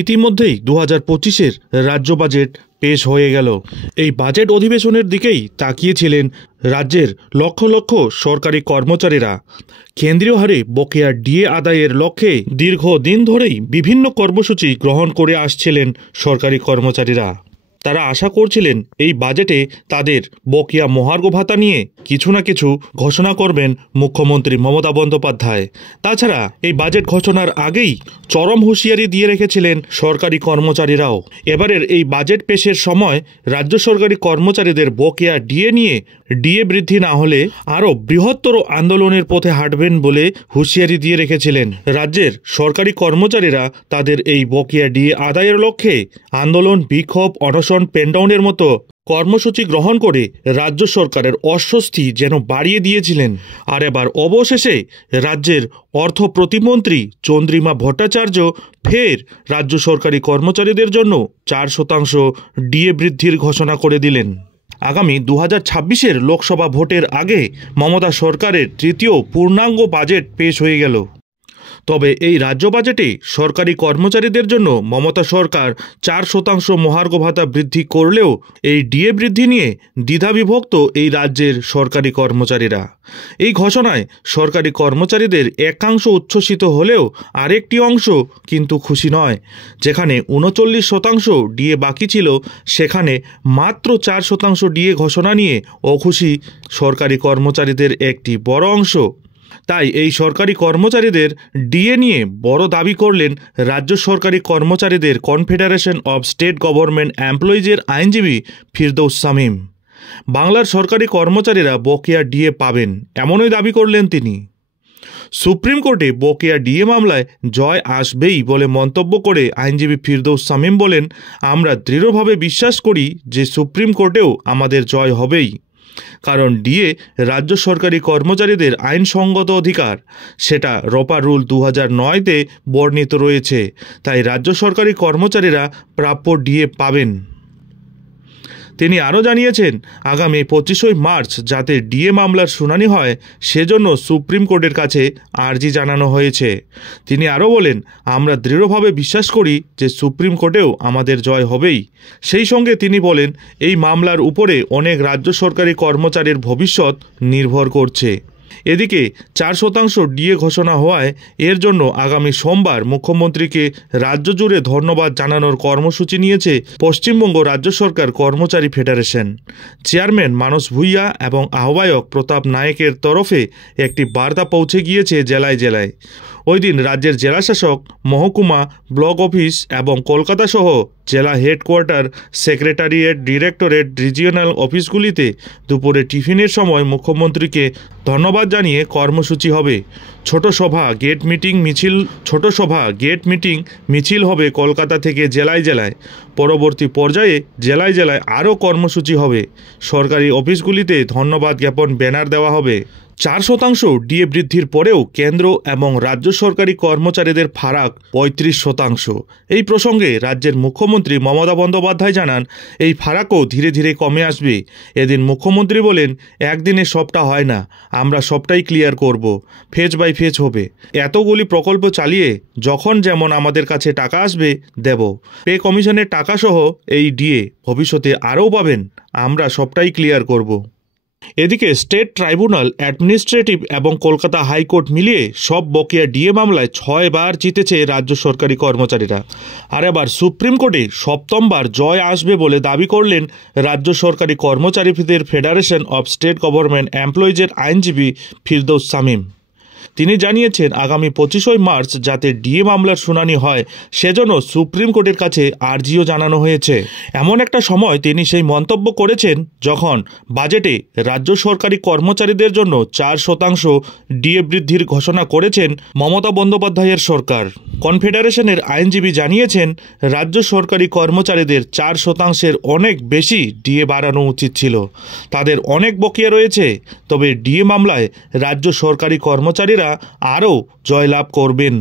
ইতিমধ্যেই 2025-এর রাজ্য বাজেট পেশ হয়ে গেল। এই বাজেট অধিবেশনের দিকেই তাকিয়েছিলেন রাজ্যের লক্ষ লক্ষ সরকারি কর্মচারীরা। কেন্দ্রীয় হারে বকেয়া ডিএ আদায়ের লক্ষ্যে দীর্ঘদিন ধরেই বিভিন্ন কর্মসূচি গ্রহণ করে আসছিলেন সরকারি কর্মচারীরা। তারা আশা করছিলেন এই বাজেটে তাদের বকেয়া মহার্ঘ ভাতা নিয়ে কিছু না কিছু ঘোষণা করবেন মুখ্যমন্ত্রী মমতা বন্দ্যোপাধ্যায়। তাছাড়া এই বাজেট ঘোষণার আগেই চরম হুঁশিয়ারি দিয়ে রেখেছিলেন সরকারি কর্মচারীরাও। এবারের এই বাজেট পেশের সময় রাজ্য সরকারি কর্মচারীদের বকেয়া ডিএ নিয়ে ডিএ বৃদ্ধি না হলে আরও বৃহত্তর আন্দোলনের পথে হাঁটবেন বলে হুঁশিয়ারি দিয়ে রেখেছিলেন। রাজ্যের সরকারি কর্মচারীরা তাদের এই বকেয়া ডিএ আদায়ের লক্ষ্যে আন্দোলন, বিক্ষোভ, অনশন, পেনডাউনের মতো কর্মসূচি গ্রহণ করে রাজ্য সরকারের অস্বস্তি যেন বাড়িয়ে দিয়েছিলেন। আর এবার অবশেষে রাজ্যের অর্থ প্রতিমন্ত্রী চন্দ্রিমা ভট্টাচার্য ফের রাজ্য সরকারি কর্মচারীদের জন্য 4% ডিএ বৃদ্ধির ঘোষণা করে দিলেন। আগামী 2026-এর লোকসভা ভোটের আগে মমতা সরকারের তৃতীয় পূর্ণাঙ্গ বাজেট পেশ হয়ে গেল। তবে এই রাজ্য বাজেটে সরকারি কর্মচারীদের জন্য মমতা সরকার 4% মহার্ঘ ভাতা বৃদ্ধি করলেও এই ডিএ বৃদ্ধি নিয়ে দ্বিধাবিভক্ত এই রাজ্যের সরকারি কর্মচারীরা। এই ঘোষণায় সরকারি কর্মচারীদের একাংশ উচ্ছ্বসিত হলেও আরেকটি অংশ কিন্তু খুশি নয়। যেখানে 39% ডিএ বাকি ছিল, সেখানে মাত্র 4% ডিএ ঘোষণা নিয়ে অখুশি সরকারি কর্মচারীদের একটি বড় অংশ। তাই এই সরকারি কর্মচারীদের ডিএ নিয়ে বড় দাবি করলেন রাজ্য সরকারি কর্মচারীদের কনফেডারেশন অব স্টেট গভর্নমেন্ট এমপ্লয়িজের আইনজীবী ফিরদৌস শামীম। বাংলার সরকারি কর্মচারীরা বকেয়া ডিএ পাবেন, এমনই দাবি করলেন তিনি। সুপ্রিম কোর্টে বকেয়া ডিএ মামলায় জয় আসবেই বলে মন্তব্য করে আইনজীবী ফিরদৌস শামীম বলেন, আমরা দৃঢ়ভাবে বিশ্বাস করি যে সুপ্রিম কোর্টেও আমাদের জয় হবেই। কারণ ডিএ রাজ্য সরকারি কর্মচারীদের আইনসঙ্গত অধিকার, সেটা রোপা রুল 2009-তে বর্ণিত রয়েছে। তাই রাজ্য সরকারি কর্মচারীরা প্রাপ্য ডিএ পাবেন। তিনি আরও জানিয়েছেন, আগামী 25 মার্চ যাতে ডিএ মামলার শুনানি হয় সেজন্য সুপ্রিম কোর্টের কাছে আর্জি জানানো হয়েছে। তিনি আরও বলেন, আমরা দৃঢ়ভাবে বিশ্বাস করি যে সুপ্রিম কোর্টেও আমাদের জয় হবেই। সেই সঙ্গে তিনি বলেন, এই মামলার উপরে অনেক রাজ্য সরকারি কর্মচারীর ভবিষ্যৎ নির্ভর করছে। এদিকে 4% ডিএ ঘোষণা হওয়ায় এর জন্য আগামী সোমবার মুখ্যমন্ত্রীকে রাজ্য জুড়ে ধন্যবাদ জানানোর কর্মসূচি নিয়েছে পশ্চিমবঙ্গ রাজ্য সরকার কর্মচারী ফেডারেশন। চেয়ারম্যান মানস ভূঁইয়া এবং আহ্বায়ক প্রতাপ নায়েকের তরফে একটি বার্তা পৌঁছে গিয়েছে জেলায় জেলায়। ওই দিন রাজ্যের জেলাশাসক, মহকুমা, ব্লক অফিস এবং কলকাতা সহ জেলা হেডকোয়ার্টার, সেক্রেটারিয়েট, ডিরেক্টরেট, রিজিওনাল অফিসগুলিতে দুপুরে টিফিনের সময় মুখ্যমন্ত্রীকে ধন্যবাদ জানিয়ে কর্মসূচি হবে। ছোট সভা গেট মিটিং মিছিল হবে কলকাতা থেকে জেলায় জেলায়। পরবর্তী পর্যায়ে জেলায় জেলায় আরও কর্মসূচি হবে। সরকারি অফিসগুলিতে ধন্যবাদ জ্ঞাপন ব্যানার দেওয়া হবে। 4% ডিএ বৃদ্ধির পরেও কেন্দ্র এবং রাজ্য সরকারি কর্মচারীদের ফারাক 35%। এই প্রসঙ্গে রাজ্যের মুখ্যমন্ত্রী মমতা বন্দ্যোপাধ্যায় জানান, এই ফারাকও ধীরে ধীরে কমে আসবে। এদিন মুখ্যমন্ত্রী বলেন, একদিনে সবটা হয় না, আমরা সবটাই ক্লিয়ার করব, ফেজ বাই ফেজ হবে। এতগুলি প্রকল্প চালিয়ে যখন যেমন আমাদের কাছে টাকা আসবে দেব। পে কমিশনের টাকা সহ এই ডিএ ভবিষ্যতে আরও পাবেন, আমরা সবটাই ক্লিয়ার করব। এদিকে স্টেট ট্রাইব্যুনাল, অ্যাডমিনিস্ট্রেটিভ এবং কলকাতা হাইকোর্ট মিলিয়ে সব বকেয়া ডিএ মামলায় 6 বার জিতেছে রাজ্য সরকারি কর্মচারীরা। আর এবার সুপ্রিম কোর্টে 7বার জয় আসবে বলে দাবি করলেন রাজ্য সরকারি কর্মচারীদের ফেডারেশন অব স্টেট গভর্নমেন্ট এমপ্লয়িজের আইনজীবী ফিরদৌস শামীম। তিনি জানিয়েছেন, আগামী 25 মার্চ যাতে ডিএ মামলার শুনানি হয় সেজন্য সুপ্রিম কোর্টের কাছে আর্জিও জানানো হয়েছে। এমন একটা সময় তিনি সেই মন্তব্য করেছেন যখন বাজেটে রাজ্য সরকারি কর্মচারীদের জন্য 4% ডিএ বৃদ্ধির ঘোষণা করেছেন মমতা বন্দ্যোপাধ্যায়ের সরকার। কনফেডারেশনের আইনজীবী জানিয়েছেন, রাজ্য সরকারি কর্মচারীদের 4%-এর অনেক বেশি ডিএ বাড়ানো উচিত ছিল। তাদের অনেক বকেয়া রয়েছে। তবে ডিএ মামলায় রাজ্য সরকারি কর্মচারীরা আরও জয়লাভ করবেন।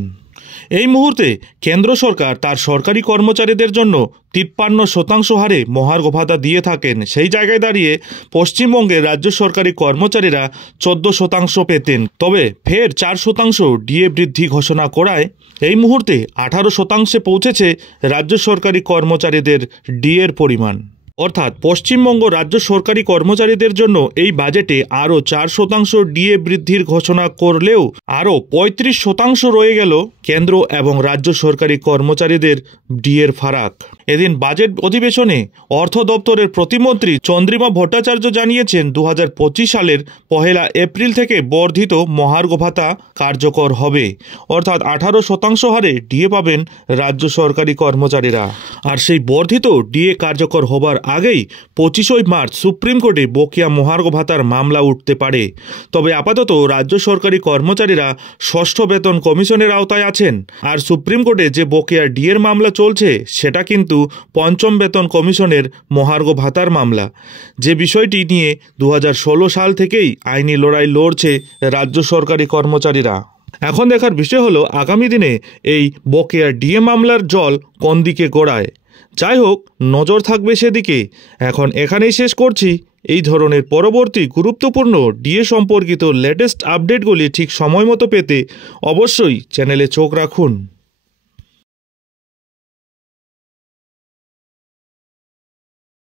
এই মুহূর্তে কেন্দ্র সরকার তার সরকারি কর্মচারীদের জন্য 53% হারে মহার্ঘ ভাতা দিয়ে থাকেন। সেই জায়গায় দাঁড়িয়ে পশ্চিমবঙ্গের রাজ্য সরকারি কর্মচারীরা 14% পেতেন। তবে ফের 4% ডিএ বৃদ্ধি ঘোষণা করায় এই মুহূর্তে 18% পৌঁছেছে রাজ্য সরকারি কর্মচারীদের ডিএর পরিমাণ। অর্থাৎ পশ্চিমবঙ্গ রাজ্য সরকারি কর্মচারীদের জন্য এই বাজেটে আরও 4% ডিএ বৃদ্ধির ঘোষণা করলেও আরও 35% রয়ে গেল কেন্দ্র এবং রাজ্য সরকারি কর্মচারীদের ডিএর ফারাক। এদিন বাজেট অধিবেশনে অর্থ দপ্তরের প্রতিমন্ত্রী চন্দ্রিমা ভট্টাচার্য জানিয়েছেন 2025 সালের 1 এপ্রিল থেকে বর্ধিত মহার্ঘ ভাতা কার্যকর হবে। অর্থাৎ 18% হারে ডিএ পাবেন রাজ্য সরকারি কর্মচারীরা। আর সেই বর্ধিত ডিএ কার্যকর হবার আগেই 25 মার্চ সুপ্রিম কোর্টে বকেয়া মহার্ঘ ভাতার মামলা উঠতে পারে। তবে আপাতত রাজ্য সরকারি কর্মচারীরা ষষ্ঠ বেতন কমিশনের আওতায় আছেন। আর সুপ্রিম কোর্টে যে বকেয়া ডিএর মামলা চলছে সেটা কিন্তু পঞ্চম বেতন কমিশনের মহার্ঘ ভাতার মামলা, যে বিষয়টি নিয়ে 2016 সাল থেকেই আইনি লড়াই লড়ছে রাজ্য সরকারি কর্মচারীরা। এখন দেখার বিষয় হলো আগামী দিনে এই বকেয়া ডিএ মামলার জল কোন দিকে গড়ায়। যাই হোক, নজর থাকবে সেদিকে। এখন এখানেই শেষ করছি। এই ধরনের পরবর্তী গুরুত্বপূর্ণ ডিএ সম্পর্কিত লেটেস্ট আপডেটগুলি ঠিক সময় মতো পেতে অবশ্যই চ্যানেলে চোখ রাখুন।